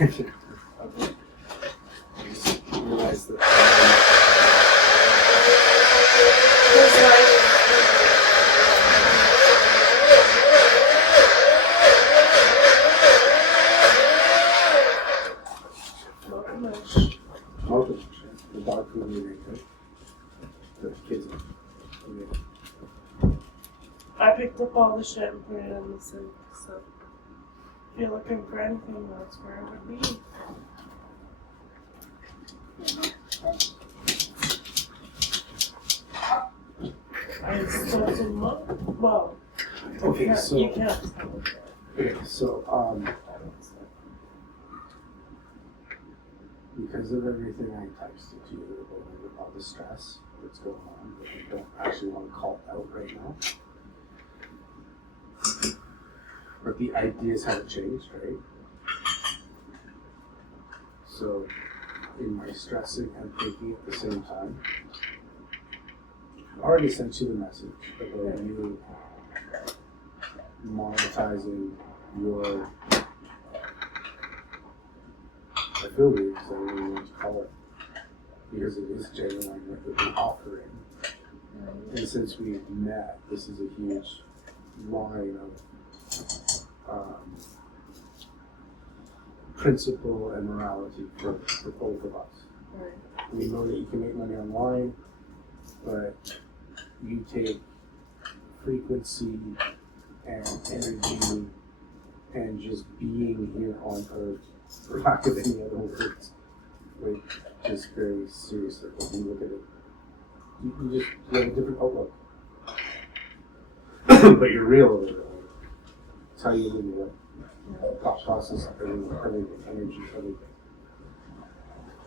just realize that. The dog food we make, right? The kids. I picked up all the shit and put it in the sink, so if you're looking for anything, that's where it would be. I stole some milk. Well, Okay, you so can't. Because of everything I texted you about the stress that's going on, that I don't actually want to call out right now. But the ideas haven't changed, right? So, in my stressing and thinking at the same time, I already sent you the message about you monetizing your. I feel weird because I don't even know what to call it. Because it is genuine with the offering. And since we've met, this is a huge line of principle and morality for both of us. Right. We know that you can make money online, but you take frequency and energy and just being here on Earth, for lack of any other words, like just very seriously. When you look at it, you have a different outlook. But you're real. It's how you live your life. Thought process, everything, energy, everything.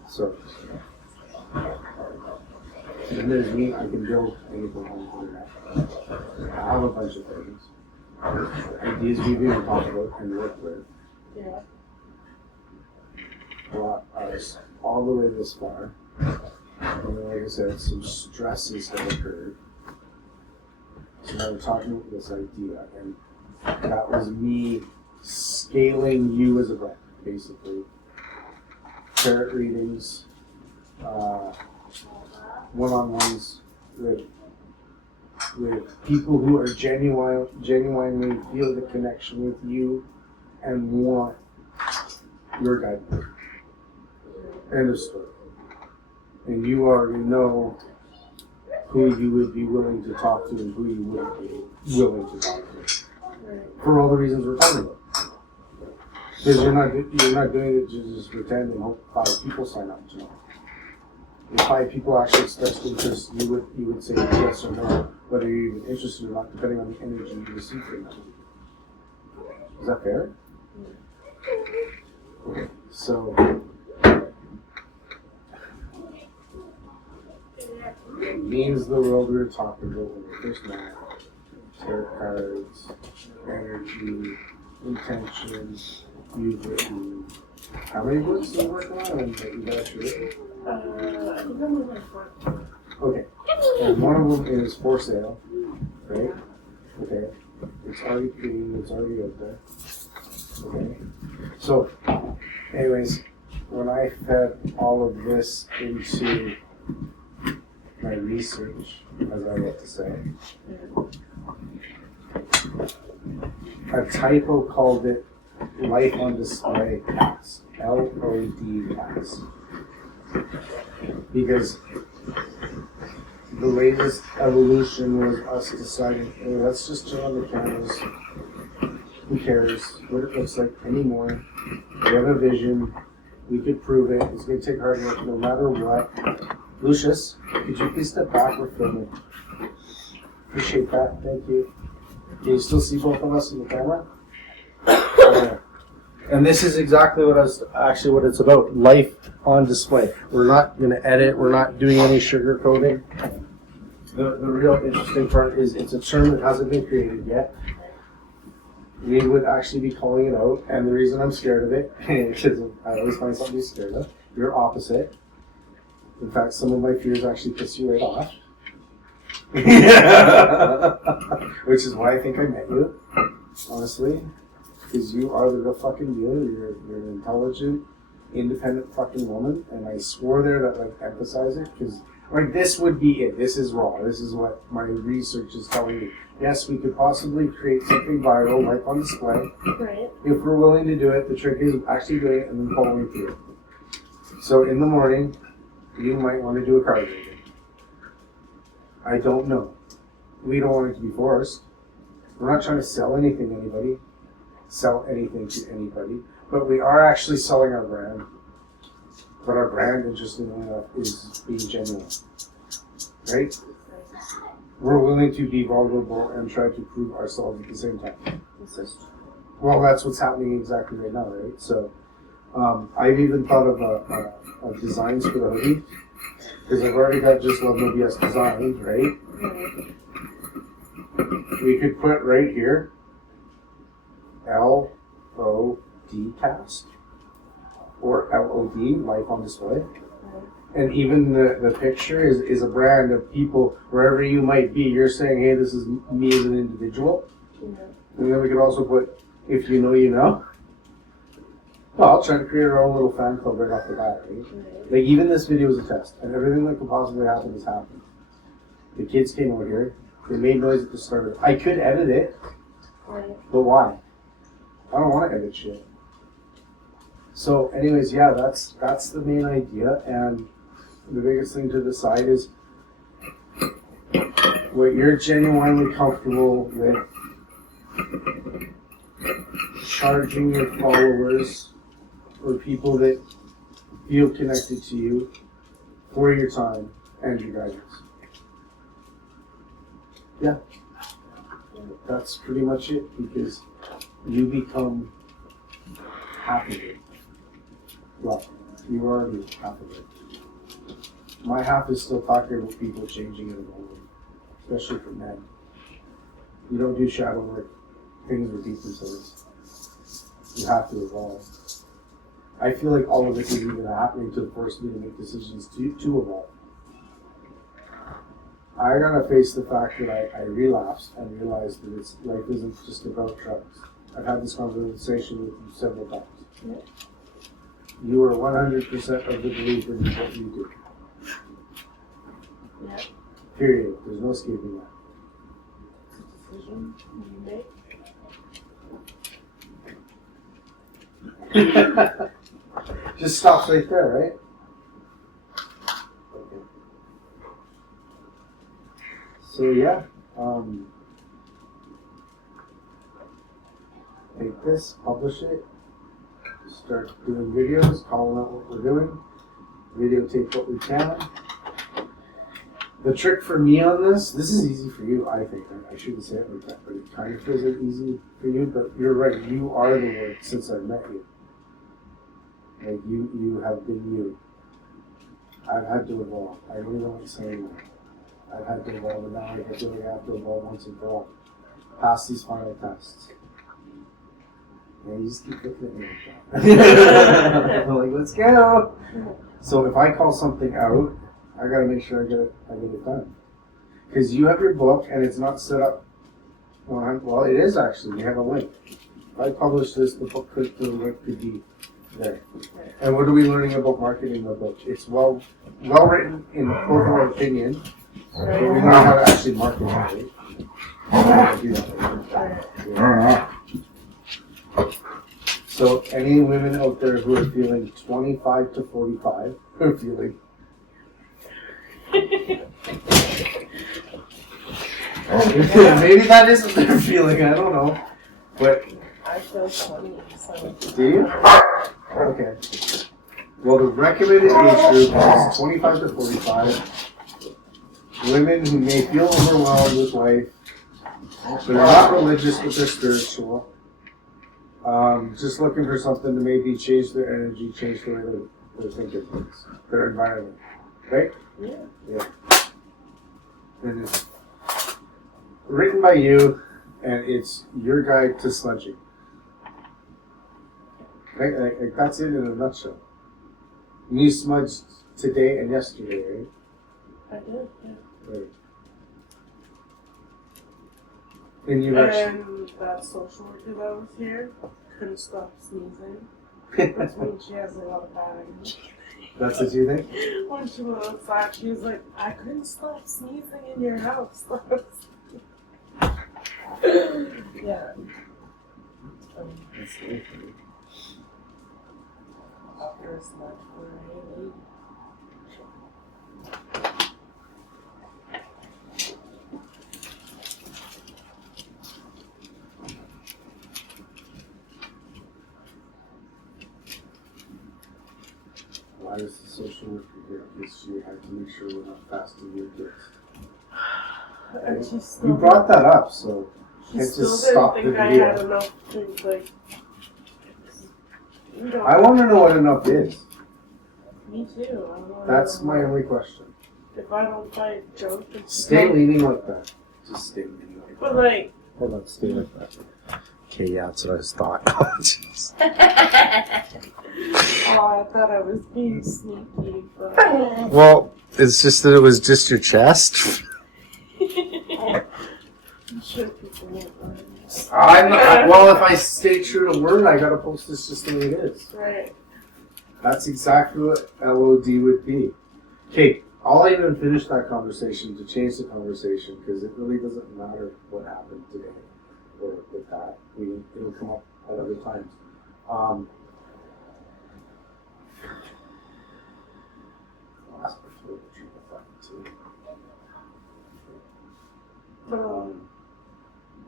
So, and there's me, I can build anything on the internet. I have a bunch of things. Ideas we've even talked about and worked with. Yeah. Brought us all the way this far. And like I said, some stresses have occurred. So now we're talking about this idea, and that was me scaling you as a brand, basically. Tarot readings, one-on-ones with people who are genuinely feel the connection with you and want your guidance. End of story. And you already know who you would be willing to talk to and who you wouldn't be willing to talk to. For all the reasons we're talking about. Because you're not doing it to just pretend and hope 5 people sign up tomorrow. If 5 people actually expressed interest, you would say yes or no, whether you're even interested or not, depending on the energy you receive from them. Is that fair? Okay, so it means the world we were talking about when we first met. Tarot cards, energy, intentions, you've written. How many books are you working on and that you've actually written? I think I'm on my 4th. Okay. And one of them is for sale, right? Okay. It's already created, it's already out there. Okay. So, anyways, when I fed all of this into my research, as I like to say, a typo called it Life on Display Cast, LOD cast. Because the latest evolution was us deciding, hey, let's just turn on the cameras. Who cares what it looks like anymore? We have a vision. We could prove it. It's going to take hard work no matter what. Lucius, could you please step back? We're filming. Appreciate that. Thank you. Can you still see both of us in the camera? Okay. And this is exactly what it's about. Life on display. We're not going to edit. We're not doing any sugarcoating. The real interesting part is it's a term that hasn't been created yet. We would actually be calling it out, and the reason I'm scared of it, because I always find something to be scared of, you're opposite. In fact, some of my fears actually piss you right off. Which is why I think I met you, honestly. because you are the real fucking deal. You're an intelligent, independent fucking woman, and I swore there to like emphasize it because like this would be it. This is raw. This is what my research is telling me. Yes, we could possibly create something viral, like on display, Right. if we're willing to do it. The trick is actually doing it and then following through. So in the morning, you might want to do a card reading. I don't know. We don't want it to be forced. We're not trying to sell anything to anybody. But we are actually selling our brand. But our brand, interestingly enough, is being genuine. Right? We're willing to be vulnerable and try to prove ourselves at the same time. Well, that's what's happening exactly right now, right? So, I've even thought of designs for the hoodie. Because I've already got Just Love No BS designed, right? We could put right here, LODCAST, or LOD, Life on Display. And even the picture is a brand of people, wherever you might be, you're saying, hey, this is me as an individual. Yeah. And then we could also put, if you know, you know. Well, I'll try to create our own little fan club right off the bat, right? Like, even this video is a test, and everything that could possibly happen has happened. The kids came over here, they made noise at the start. I could edit it, but why? I don't want to edit shit. So, anyways, yeah, that's the main idea, and the biggest thing to decide is what you're genuinely comfortable with charging your followers or people that feel connected to you for your time and your guidance. Yeah. That's pretty much it, because you become half of it. Well, you already half of it. My half is still talking about people changing and evolving, especially for men. You don't do shadow work, things repeat themselves. You have to evolve. I feel like all of it is even happening to force me to make decisions to evolve. I gotta face the fact that I relapsed and realized that life isn't just about drugs. I've had this conversation with you several times. Yeah. You are 100% of the belief in what you do. Yeah. Period. There's no escaping It's a decision you make. that. Just stops right there, right? Okay. So yeah, take this, publish it, start doing videos, calling out what we're doing, videotape what we can. The trick for me on this is easy for you, I think. I shouldn't say it like that, but it kind of feels like easy for you, but you're right, you are the work since I met you. Like, you have been you. I've had to evolve. I really don't like saying that. I've had to evolve, and now I feel like I have to evolve once and for all. Pass these final tests. Yeah, you just keep looking at me like that. I'm like, let's go. So if I call something out, I gotta make sure I get it done. Because you have your book, and it's not set up. Well, it is actually. You have a link. If I publish this, the link could be there. And what are we learning about marketing the book? It's well written in our opinion, but we learn how to actually market it, right? So any women out there who are feeling 25 to 45, who are feeling maybe that isn't their feeling, I don't know. But I feel 20, so. do you? Okay. Well, the recommended age group is 25 to 45. Women who may feel overwhelmed with life. They're not religious, but they're spiritual. Just looking for something to maybe change their energy, change the way they're thinking things, their environment. Right? Yeah. Yeah. And it's written by you, and it's your guide to smudging. Right? Like that's it in a nutshell. You smudged today and yesterday, right? I did, yeah. Right. And you actually. And that social worker that was here, couldn't stop sneezing. Which means she has a lot of bad energy. That's what you think? When she went outside, she was like, I couldn't stop sneezing in your house. Yeah. That's really funny. After a smudge for Haley. Why is the social worker here? Because she had to make sure we're not fasting your kids. And she still You brought that up, so She can't still just didn't stop think the I video. had enough to, like, you know, I want to know what enough is. me too. I wanna That's know my only question. if I don't find junk and Stay leaning like that. Just stay leaning like But that. like, Hold on, stay like that. Okay, yeah, that's what I just thought. Jeez. oh, I thought I was being sneaky, but Well, it's just that it was just your chest. I'm sure people won't mind. Well, if I stay true to word, I gotta post this just the way it is. Right. That's exactly what LOD would be. Okay, I'll even finish that conversation to change the conversation because it really doesn't matter what happened today or with that. It'll come up at other times. But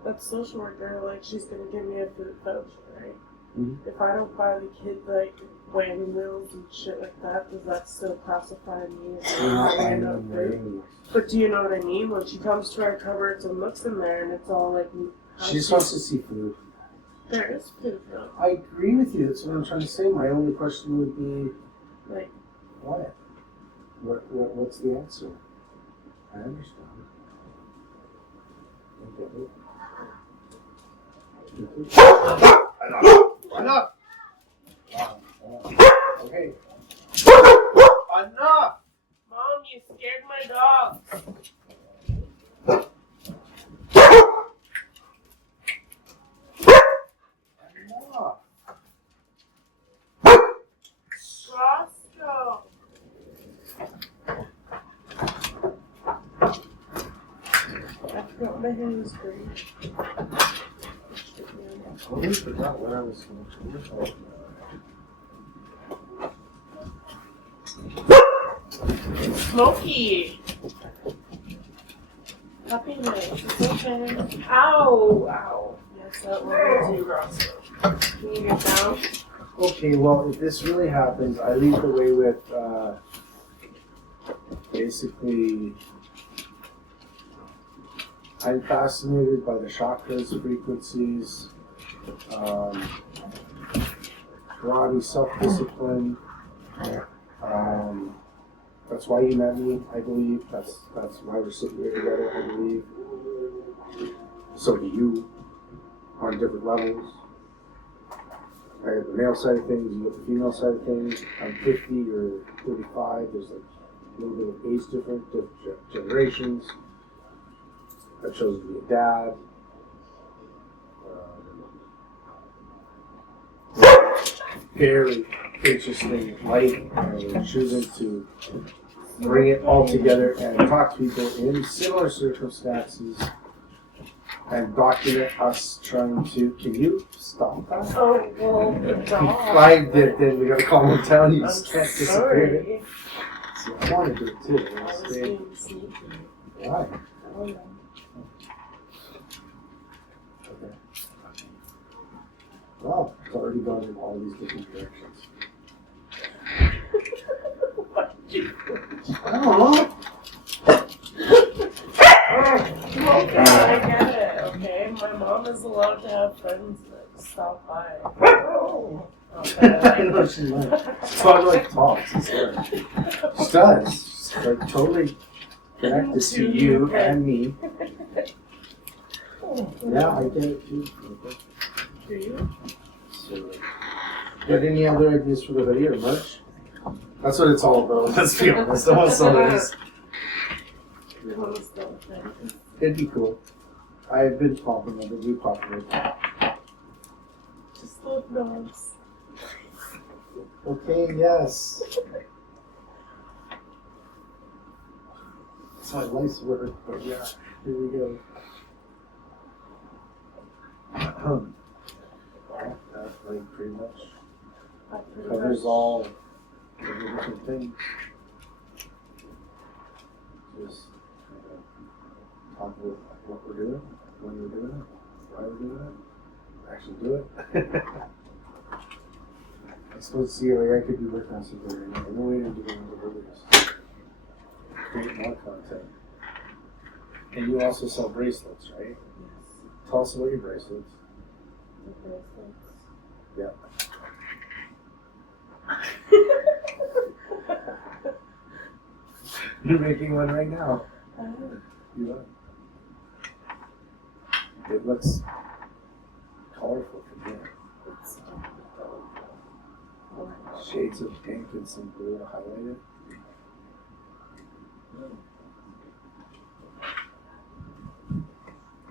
that social worker, like, she's gonna give me a food voucher, right? Mhm. If I don't buy the kid like whammy meals and shit like that, does that still classify me as We're not having buying enough them food? anymore. But do you know what I mean? When she comes to our cupboards and looks in there, and it's all like She just wants to see food. there is food though. I agree with you. That's what I'm trying to say. My only question would be, Like, what? What's the answer? I understand. I get it. Enough! Okay. Enough! Mom, you scared my dog. Enough! Roscoe. I forgot my hair was green. I really forgot what I was going to do. Smokey. Happiness. It's okay. Ow. Ow. Yes, that one too, Roscoe. Can you get down? Okay, well, if this really happens, I lead the way with basically, I'm fascinated by the chakras, frequencies, karate, self-discipline. That's why you met me, I believe. That's why we're sitting here together, I believe. So do you, on different levels. I got the male side of things, you got the female side of things. I'm 50 or 35. There's like a little bit of age difference, different generations. I chose to be a dad. Very interesting life, and we're choosing to bring it all together and talk to people in similar circumstances and document us trying to. Can you stop that? Oh, well, the dog. Then we gotta call him down. You I'm just can't disappear. sorry. See, I want to do it too. I was Stay. being sneaky. Why? I don't know. Okay. Well, it's already gone in all these different directions. I don't know. Okay, I get it, okay? My mom is allowed to have friends that stop by. I know she might. So like talks and stuff. She does. She's like totally connected to you and me. Yeah, I get it too. Okay. Do you? So, got any other ideas for the video or merch? That's what it's all about. Let's be honest. I want some of this. You want to start with that? It'd be cool. I've been complimented. We complimented. Just lymph nodes. Okay, yes. That's how life's work, but yeah, here we go. That like pretty much covers all the different things. Just kind of talk about what we're doing, when we're doing it, why we're doing it, actually do it. I suppose, see, like I could be working on something right now. No way to do it in the videos. Create more content. And you also sell bracelets, right? Yes. Tell us about your bracelets. The bracelets. Yeah. You're making one right now. You are. It looks colorful from here. It's Shades of pink and some blue to highlight it.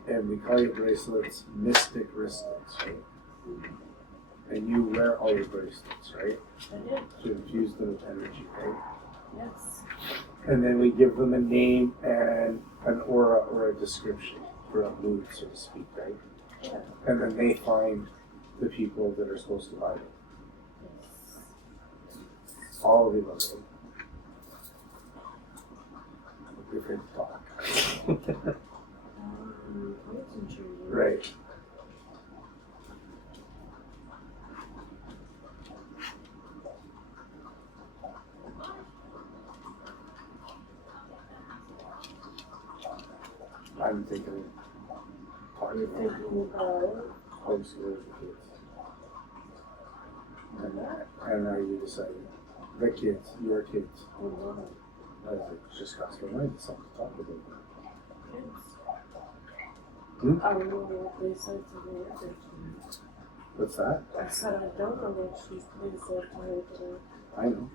And we call your bracelets mystic wristlets, right? And you wear all your bracelets, right? I did. To infuse them with energy, right? Yes. And then we give them a name and an aura or a description for a mood, so to speak, right? Yeah. And then they find the people that are supposed to buy them. Yes. All of the above. Different talk. Concentrating. Right. I'm thinking talking You're about thinking about homeschooling the kids. And are you deciding the kids, your kids? I just crossed my mind. It's something to talk about. kids. Hmm? I don't know what they said to me either. What's that? I said I don't know what they said to me today. I know.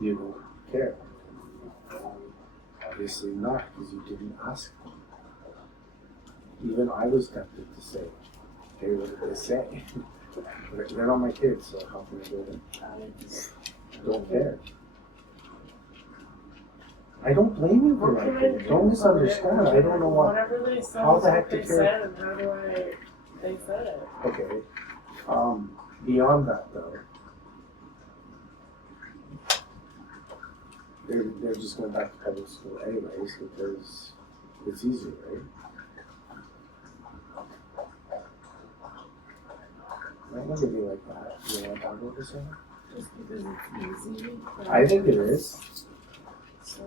You don't care. Obviously not, because you didn't ask them. Even I was tempted to say, hey, what did they say? But they're not my kids, so how can I go in? I just Don't care. I don't blame you for What can my I kids. do? Don't misunderstand. I don't know what. Whatever they said How is the what heck they to care? said, and how do they said it. Okay. Beyond that, though, they're just going back to public school anyways because it's easier, right? Don't look at me like that. You want to talk about this one? Just because it's easy. I think it is. So,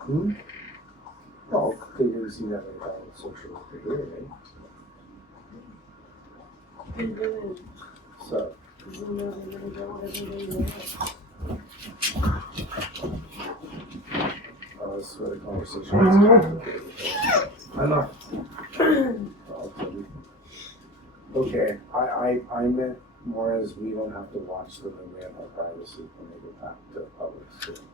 Hmm? Well, they didn't see that like on social worker here, right? they didn't. So, You know, they're going to get whatever they want. that's where the conversation is complicated. I know. I'll tell you. Okay, I meant more as we don't have to watch them and we have our privacy when they go back to public school.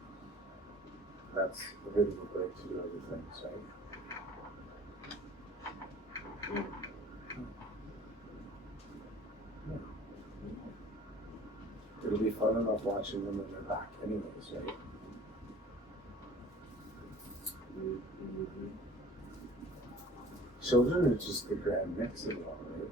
That's a bit of a break to do other things, right? Yeah. It'll be fun enough watching them when they're back anyways, right? Mm-hmm. Children are just the grand mix of it all, right?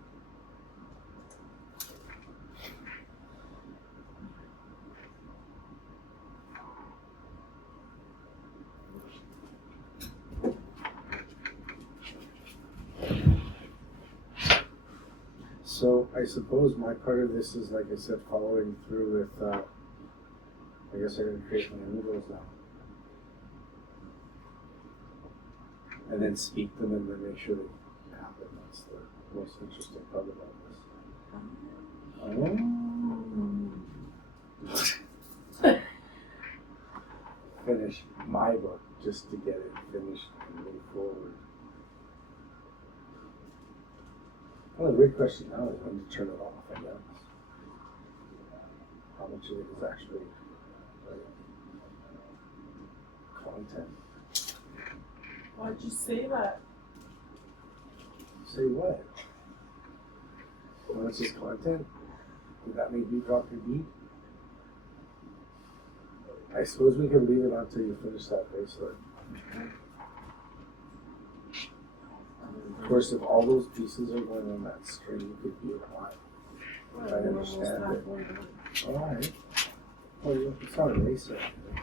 So I suppose my part of this is, like I said, following through with, I guess I gotta create my own goals now. And then speak them and then make sure they happen. That's the most interesting part about this. Oh. Finish my book just to get it finished and move forward. Well, the weird question now is when to turn it off, I guess. How much of it is actually like, content? Why'd you say that? Say what? Well, it's just content. Did that make you drop your beat? I suppose we can leave it until you finish that bracelet. Of course, if all those pieces are going on that string, you could be a lot. I understand it. Alright. Well, it's not a race or anything.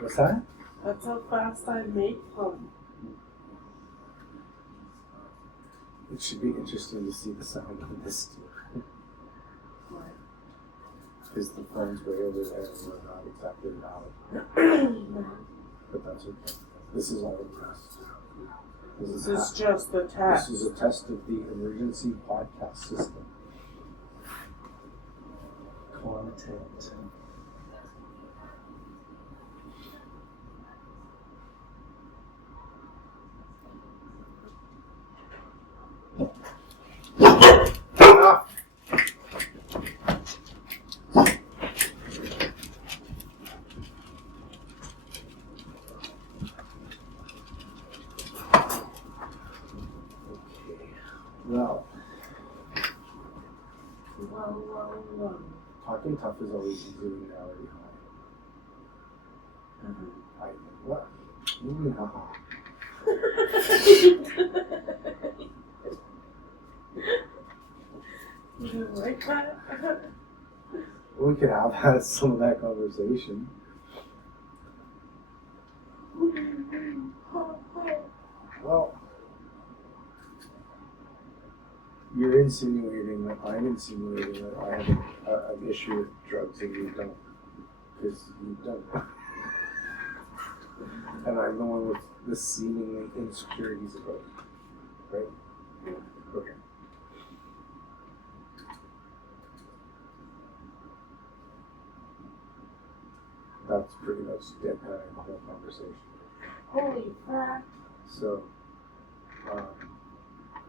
What's that? That's how fast I make them. It should be interesting to see the sound of this too. Because the phone's way over there and we're not exactly loud. But that's okay. This is all a test. This is just the test. This is a test of the emergency podcast system. Content. Well. Talking tough is always easy when you're already high. What? What do you mean, haha? You like that? We could have some of that conversation. Well, you're insinuating that I'm insinuating that I have an issue with drugs and you don't. Because you don't. And I'm the one with the seemingly insecurities about it. Right? Yeah. Okay. That's pretty much deadpanning the whole conversation. Holy crap. So,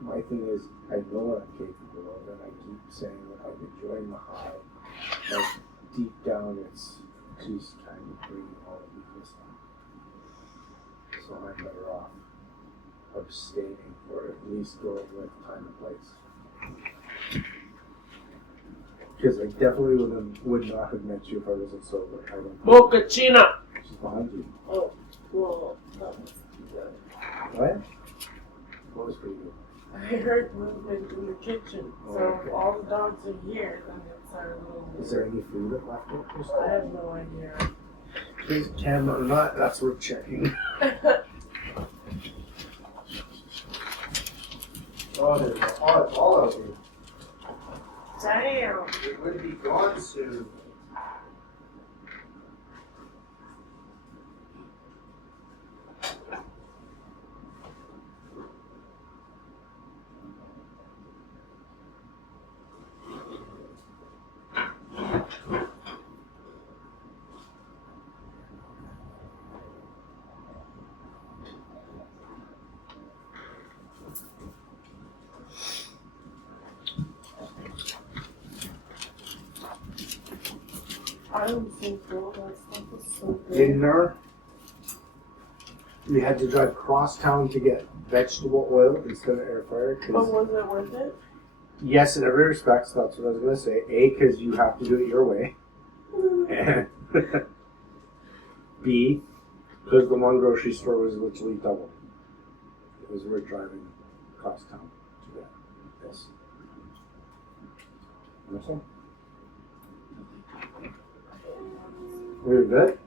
my thing is, I know what I'm capable of, and I keep saying that I'm enjoying the high. Like, deep down, it's just kind of bringing all of this down. So I'm better off abstaining, or at least going with time and place. Because I definitely would not have met you if I wasn't sober. I don't. Mochaccino! She's behind you. Oh, well, that was good. What? What was pretty good? I heard movement in the kitchen, so okay. all the dogs are here, then it's our little... Is there any food left over? I have no idea. There's a camera or not, that's worth checking. Oh, there's it's all out here. Damn! It would be gone soon. I am so full, that stuff is so good. Dinner. We had to drive cross town to get vegetable oil instead of air fryer. But was it worth it? Yes, in every respect, so that's what I was going to say. A, because you have to do it your way. And B, because the one grocery store was literally double. It was worth driving across town to get this. Understand? We're good?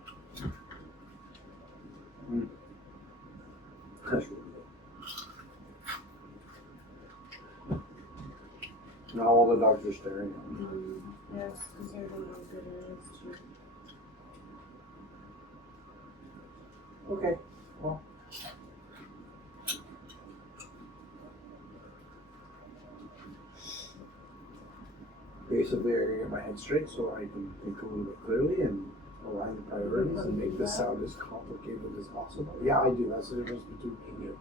That's really good. Now all the dogs are staring at me. Yes, because I don't know how good it is too. Okay, well. Basically, I gotta get my head straight so I can think a little bit clearly and align the priorities and make this sound as complicated as possible. Yeah, I do. That's the difference between me and you.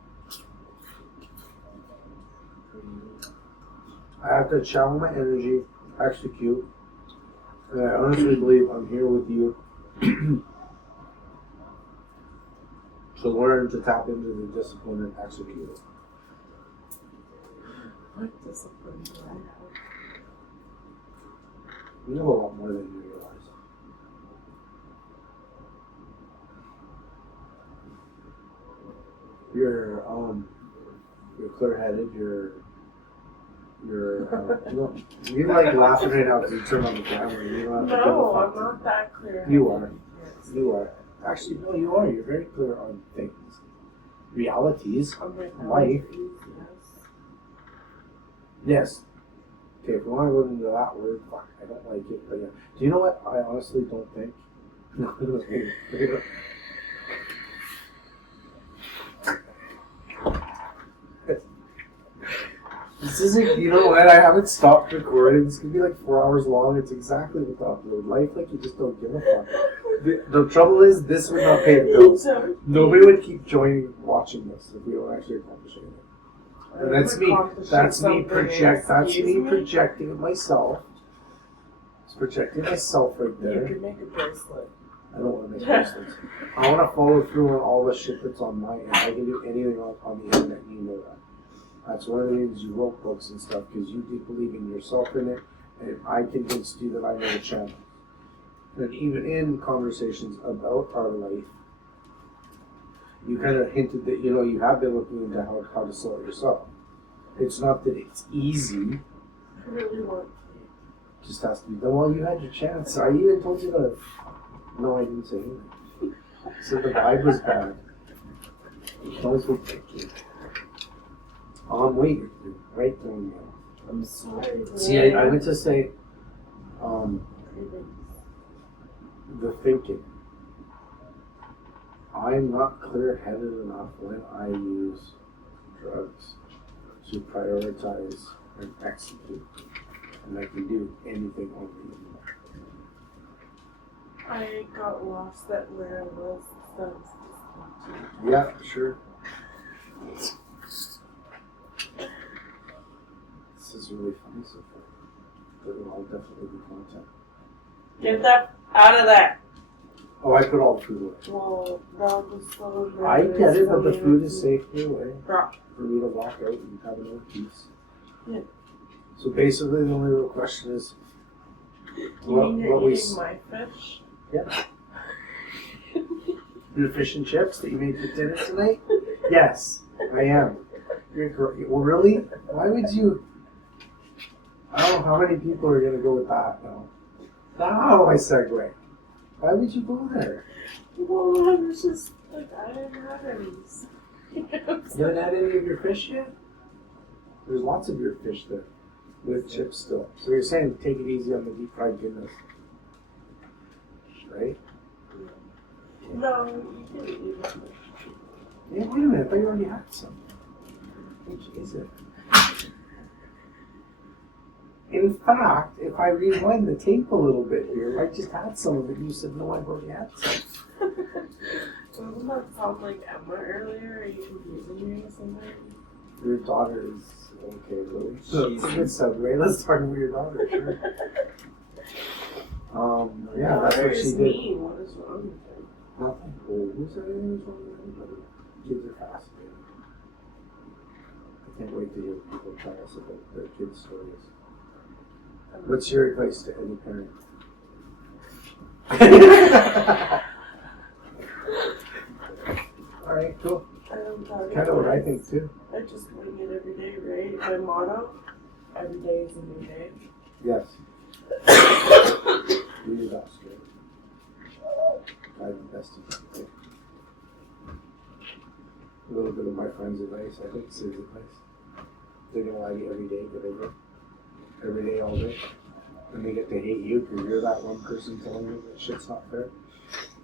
I have to channel my energy, execute, and I honestly believe I'm here with you to learn to tap into the discipline and execute it. like discipline that I have. You know a lot more than you realize. You're clear-headed. You like laughing right now because you turn on the camera. You don't have to give a No, fuck. I'm not that clear. You are. Yes. You are. Actually, no, you are. You're very clear on things. Realities. Life. Yes. Okay, if we want to go into that word, fuck, I don't like it. But yeah. Do you know what? I honestly don't think. This isn't, you know what? I haven't stopped recording. It's gonna be like 4 hours long. It's exactly what the upload. Life, like, you just don't give a fuck. The trouble is, this would not pay the bills. Nobody would keep watching this if we don't actually accomplish anything. And that's me. That's me projecting myself. It's projecting myself right You there. could make a bracelet. I don't want to make bracelets. I want to follow through on all the shit that's on my end. I can do anything on the internet. You know that. That's one of the reasons you wrote books and stuff, because you did believe in yourself in it, and I convinced you that I know the channel. And even in conversations about our life, you kind of hinted that, you know, you have been looking into how to sell it yourself. It's not that it's easy. I really want to. Just has to be done. Well, you had your chance. I even told you to. No, I didn't say anything. So the vibe was bad. You can always be picky. I'm waiting. Right down there. I'm sorry. See, I went to say, the thinking. I'm not clear-headed enough when I use drugs to prioritize and execute. And I can do anything on the internet. I got lost at where I was. Yeah, sure. This is really funny so far. But it will all definitely be content. Get that out of there. Oh, I put all the food away. Well, that was so good. I get it, but the food is safely away Drop. for me to walk out and have another piece. Yeah. So basically, the only real question is, You're eating my fish? Yeah. The fish and chips that you made for dinner tonight? Yes, I am. Well, really? Why would you? I don't know how many people are going to go with that now. Now I segue. Why would you go there? Well, I was just like, I didn't have any. You haven't had any of your fish yet? There's lots of your fish there with chips still. So you're saying take it easy on the deep fried goodness. Right? No, you can eat it. Yeah, wait a minute. I thought you already had some. Which is it? In fact, if I rewind the tape a little bit here, I just had some of it and you said, no, I've already had some. Doesn't that sound like Emma earlier? Are you confusing me with something? Your daughter is okay, really. So it's a good segue. Let's talk about your daughter, sure. Yeah, that's what she did. Me. What is wrong with her? Nothing. Oh, who said anything was wrong with anybody? Kids are fascinating. I can't wait to hear people tell us about their kids' stories. What's your advice to any parent? Alright, cool. Kind of what I think too. I just wing it every day, right? My motto, every day is a new day. Yes. You do that straight. I have the best you can do. A little bit of my friend's advice, I think it's his advice. They're gonna lie to you every day, but they will. Every day, all day. And they get to hate you because you're that one person telling you that shit's not fair.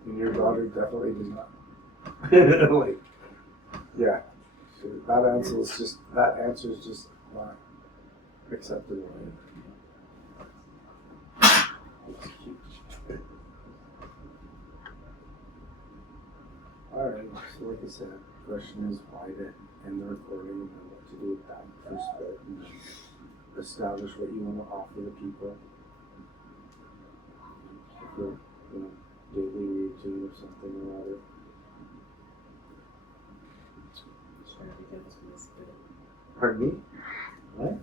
And your daughter definitely does not. Like, yeah. So that answer is just not acceptable. Right? It's cute. Alright, so like I said, the question is why to end the recording and then what to do with that first bit and then establish what you want to offer the people. For, daily routine or something or other. Try to get to this bit. Pardon me? What?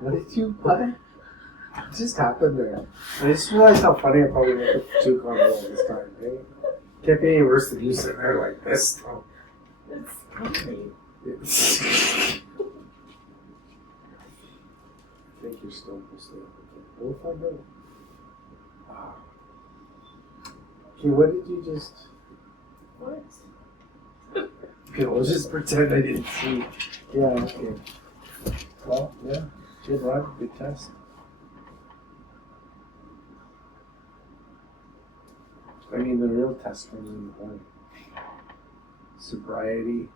What did you, what? What just happened there? I just realized how funny I probably looked at the two convo this time, right? Can't be any worse than you sitting there like this. Oh. It's funny. It's... I think you're still mostly up with it. We'll find out. Okay, what did you just... What? Okay, we'll just pretend I didn't see. Yeah, okay. Well, yeah. Good run. Good test. I mean, the real test comes in the morning. Sobriety,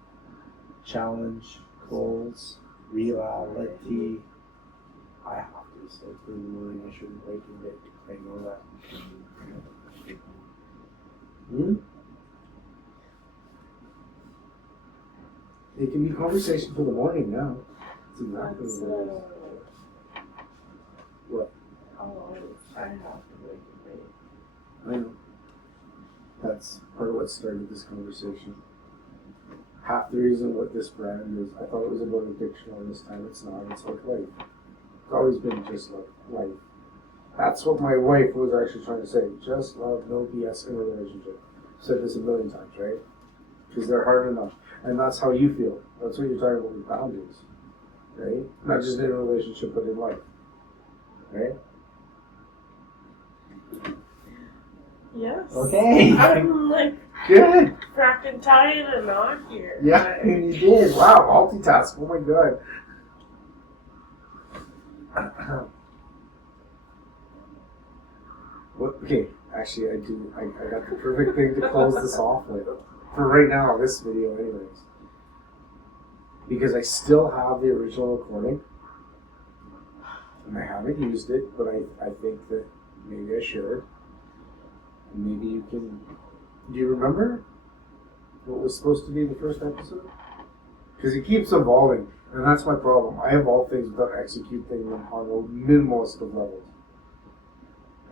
challenge, goals, reality. I have to say, for the morning, I shouldn't wake and get. I know that. It can be conversation for the morning now. That's exactly what it is. What? I have to wake and I know. That's part of what started this conversation. Half the reason what this brand is, I thought it was about addiction all this time. It's not. It's like life. It's always been just like life. That's what my wife was actually trying to say. Just love, no BS in a relationship. I've said this a million times, right? Because they're hard enough. And that's how you feel. That's what you're talking about with boundaries. Right? Not just in a relationship, but in life. Right? Yes. Okay. I'm like Good. cracking tying a knot here. Yeah, you did. Wow, multitask. Oh my god. What? Okay, actually, I do. I got the perfect thing to close this off with. For right now, this video, anyways. Because I still have the original recording. And I haven't used it, but I think that maybe I should. And maybe you can. Do you remember what was supposed to be the first episode? Because it keeps evolving, and that's my problem. I evolve things without executing them on the minimalist of levels.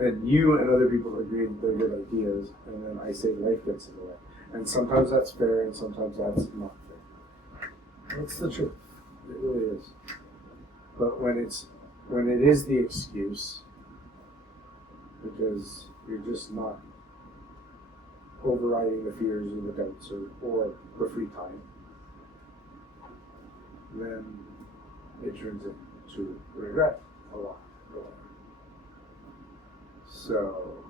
And you and other people agree that they're good ideas, and then I say life gets in the way. And sometimes that's fair, and sometimes that's not fair. That's the truth. It really is. But when it is the excuse, because you're just not overriding the fears or the doubts or the free time, then it turns into regret a lot. So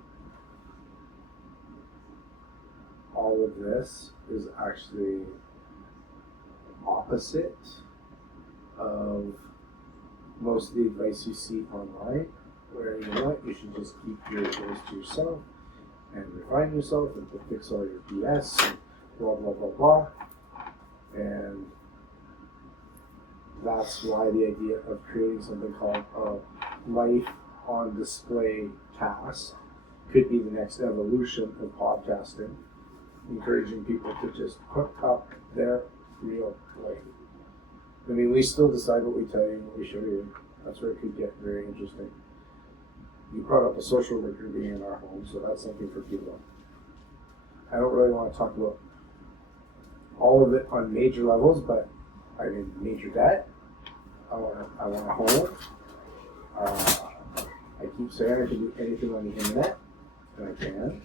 all of this is actually opposite of most of the advice you see online, where you know what, you should just keep your goals to yourself and refine yourself and to fix all your BS, blah blah blah blah. And that's why the idea of creating something called a life on display cast could be the next evolution of podcasting, encouraging people to just put up their real life. I mean, we still decide what we tell you and what we show you. That's where it could get very interesting. You brought up a social worker being in our home, so that's something for people. I don't really want to talk about all of it on major levels, but I mean major debt. I want a home. I keep saying I can do anything on the internet, and I can.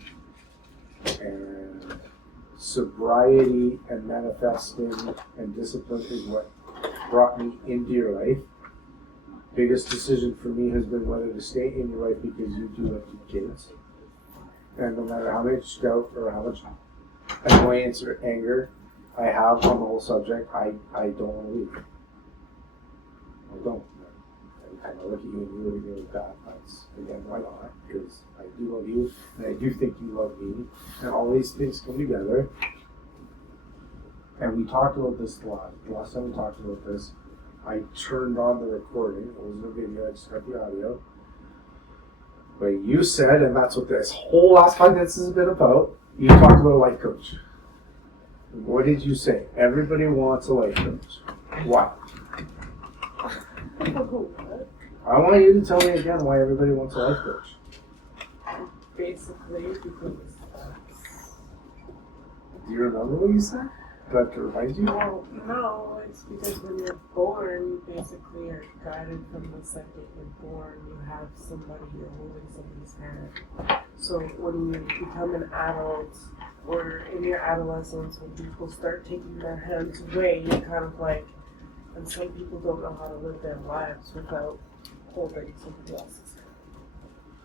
And sobriety and manifesting and discipline is what brought me into your life. Biggest decision for me has been whether to stay in your life because you do have 2 kids. And no matter how much doubt or how much annoyance or anger I have on the whole subject, I don't want to leave. I don't. I kind of look at you and you look at me like that. That's, again, why not? Because I do love you, and I do think you love me, and all these things come together. And we talked about this a lot. The last time we talked about this, I turned on the recording. It wasn't a video, I just got the audio. But you said, and that's what this whole last 5 minutes has been about, you talked about a life coach. What did you say? Everybody wants a life coach. Why? I want you to tell me again why everybody wants a life coach. Basically, because Do you remember what you said? Do I have to remind you? Well, no, it's because when you're born, you basically are guided from the second you're born. You have somebody, you're holding somebody's hand. So when you become an adult, or in your adolescence, when people start taking their hands away, you're kind of like, and some people don't know how to live their lives without holding somebody else's hand.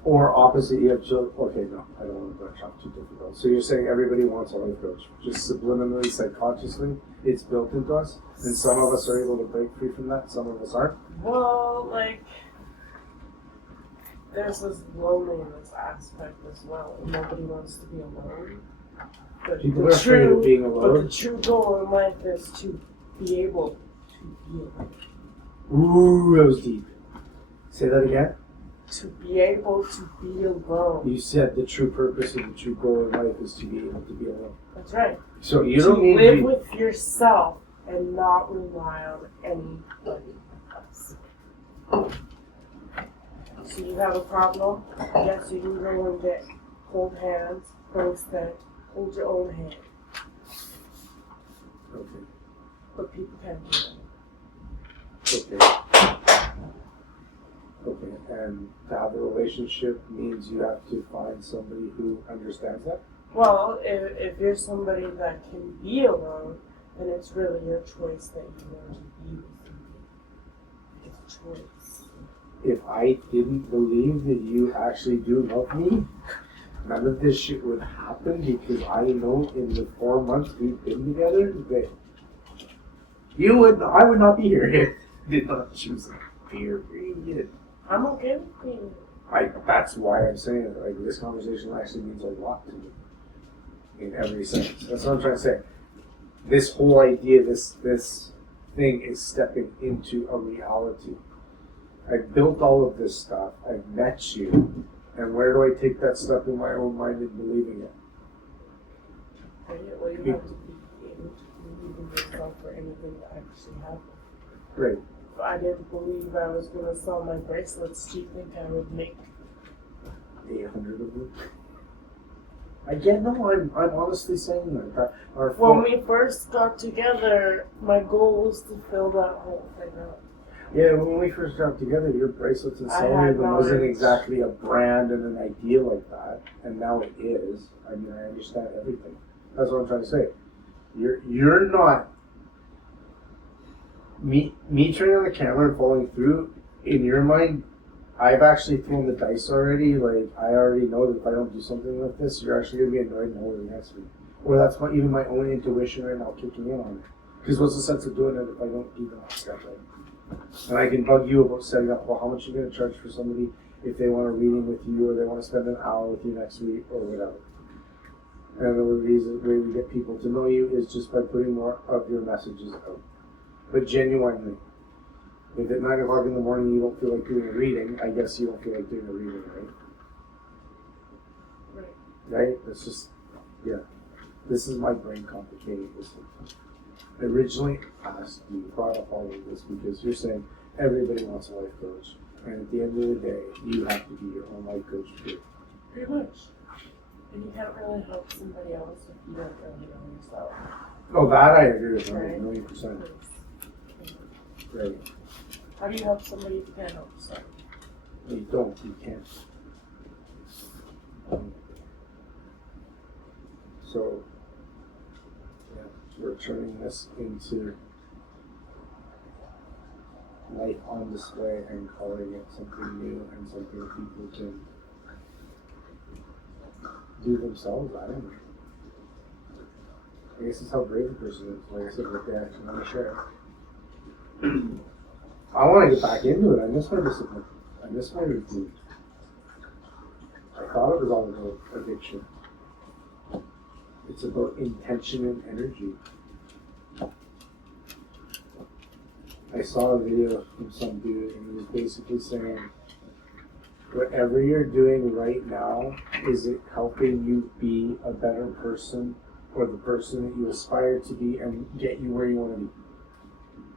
Or opposite, you have children. Okay, no, I don't want to branch off too difficult. So you're saying everybody wants a life coach, just subliminally, subconsciously, it's built into us, and some of us are able to break free from that, some of us aren't. Well, like, there's this loneliness aspect as well. Nobody wants to be alone. But People are afraid of being alone. But the true goal in life is to be able to be alone. Ooh, that was deep. Say that again. To be able to be alone. You said the true purpose and the true goal in life is to be able to be alone. That's right. So you don't need to live to with yourself and not rely on anybody else. So you have a problem? Yes, you can go and hold hands, but instead hold your own hand. Okay. But people can't do that. Okay. Okay, and to have a relationship means you have to find somebody who understands that? Well, if you're somebody that can be alone, then it's really your choice that you want to be with somebody. It's a choice. If I didn't believe that you actually do love me, none of this shit would happen, because I know in the 4 months we've been together that I would not be here if you did not choose a period. I'm okay with being. That's why I'm saying it. Like, this conversation actually means a lot to me in every sense. That's what I'm trying to say. This whole idea, this thing is stepping into a reality. I've built all of this stuff. I've met you, and where do I take that stuff in my own mind and believing it? Well, you have to be able to believe in yourself for anything to actually happen. Great. If I didn't believe I was going to sell my bracelets, do you think I would make 800 of them? Again, no, I'm honestly saying that. When we first got together, my goal was to fill that whole thing up. Yeah, when we first got together, your bracelets and selling them wasn't exactly a brand and an idea like that, and now it is. I mean, I understand everything. That's what I'm trying to say. You're not me turning on the camera and falling through. In your mind, I've actually thrown the dice already. Like, I already know that if I don't do something like this, you're actually gonna be annoyed and hold it against me. Or that's even my own intuition right now kicking in on it. Because what's the sense of doing it if I don't do that stuff? Right? And I can bug you about setting up, well, how much are you going to charge for somebody if they want a reading with you, or they want to spend an hour with you next week, or whatever. And the reason way we get people to know you is just by putting more of your messages out. But genuinely, if at 9 o'clock in the morning you don't feel like doing a reading, I guess you don't feel like doing a reading, right? Right? That's just, yeah. This is my brain complicating this thing. I originally asked you, brought up all of this because you're saying everybody wants a life coach, and at the end of the day, you have to be your own life coach too. Pretty much. And you can't really help somebody else if you don't really know yourself. Oh, that I agree with you, Right. 1,000,000%. Right. How do you help somebody if you can't help yourself? You don't, you can't. So, yeah, we're turning this into life on display and calling it something new and something people can do themselves. I don't know. I guess it's how brave a person is. Like I said, what they actually want to share. I want to get back into it. I miss my discipline. I miss my routine. I thought it was all about addiction. It's about intention and energy. I saw a video from some dude, and he was basically saying, whatever you're doing right now, is it helping you be a better person, or the person that you aspire to be, and get you where you want to be?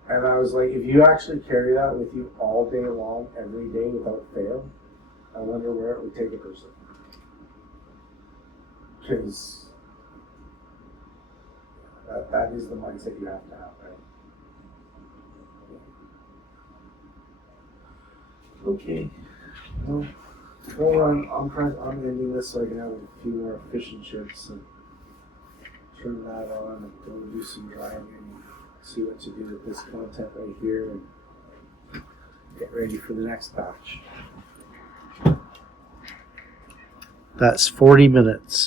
And I was like, if you actually carry that with you all day long, every day without fail, I wonder where it would take a person. Because that is the mindset you have to have, right? Okay. Well, I'm ending this so I can have a few more fish and chips and turn that on and go do some driving and see what to do with this content right here and get ready for the next batch. That's 40 minutes.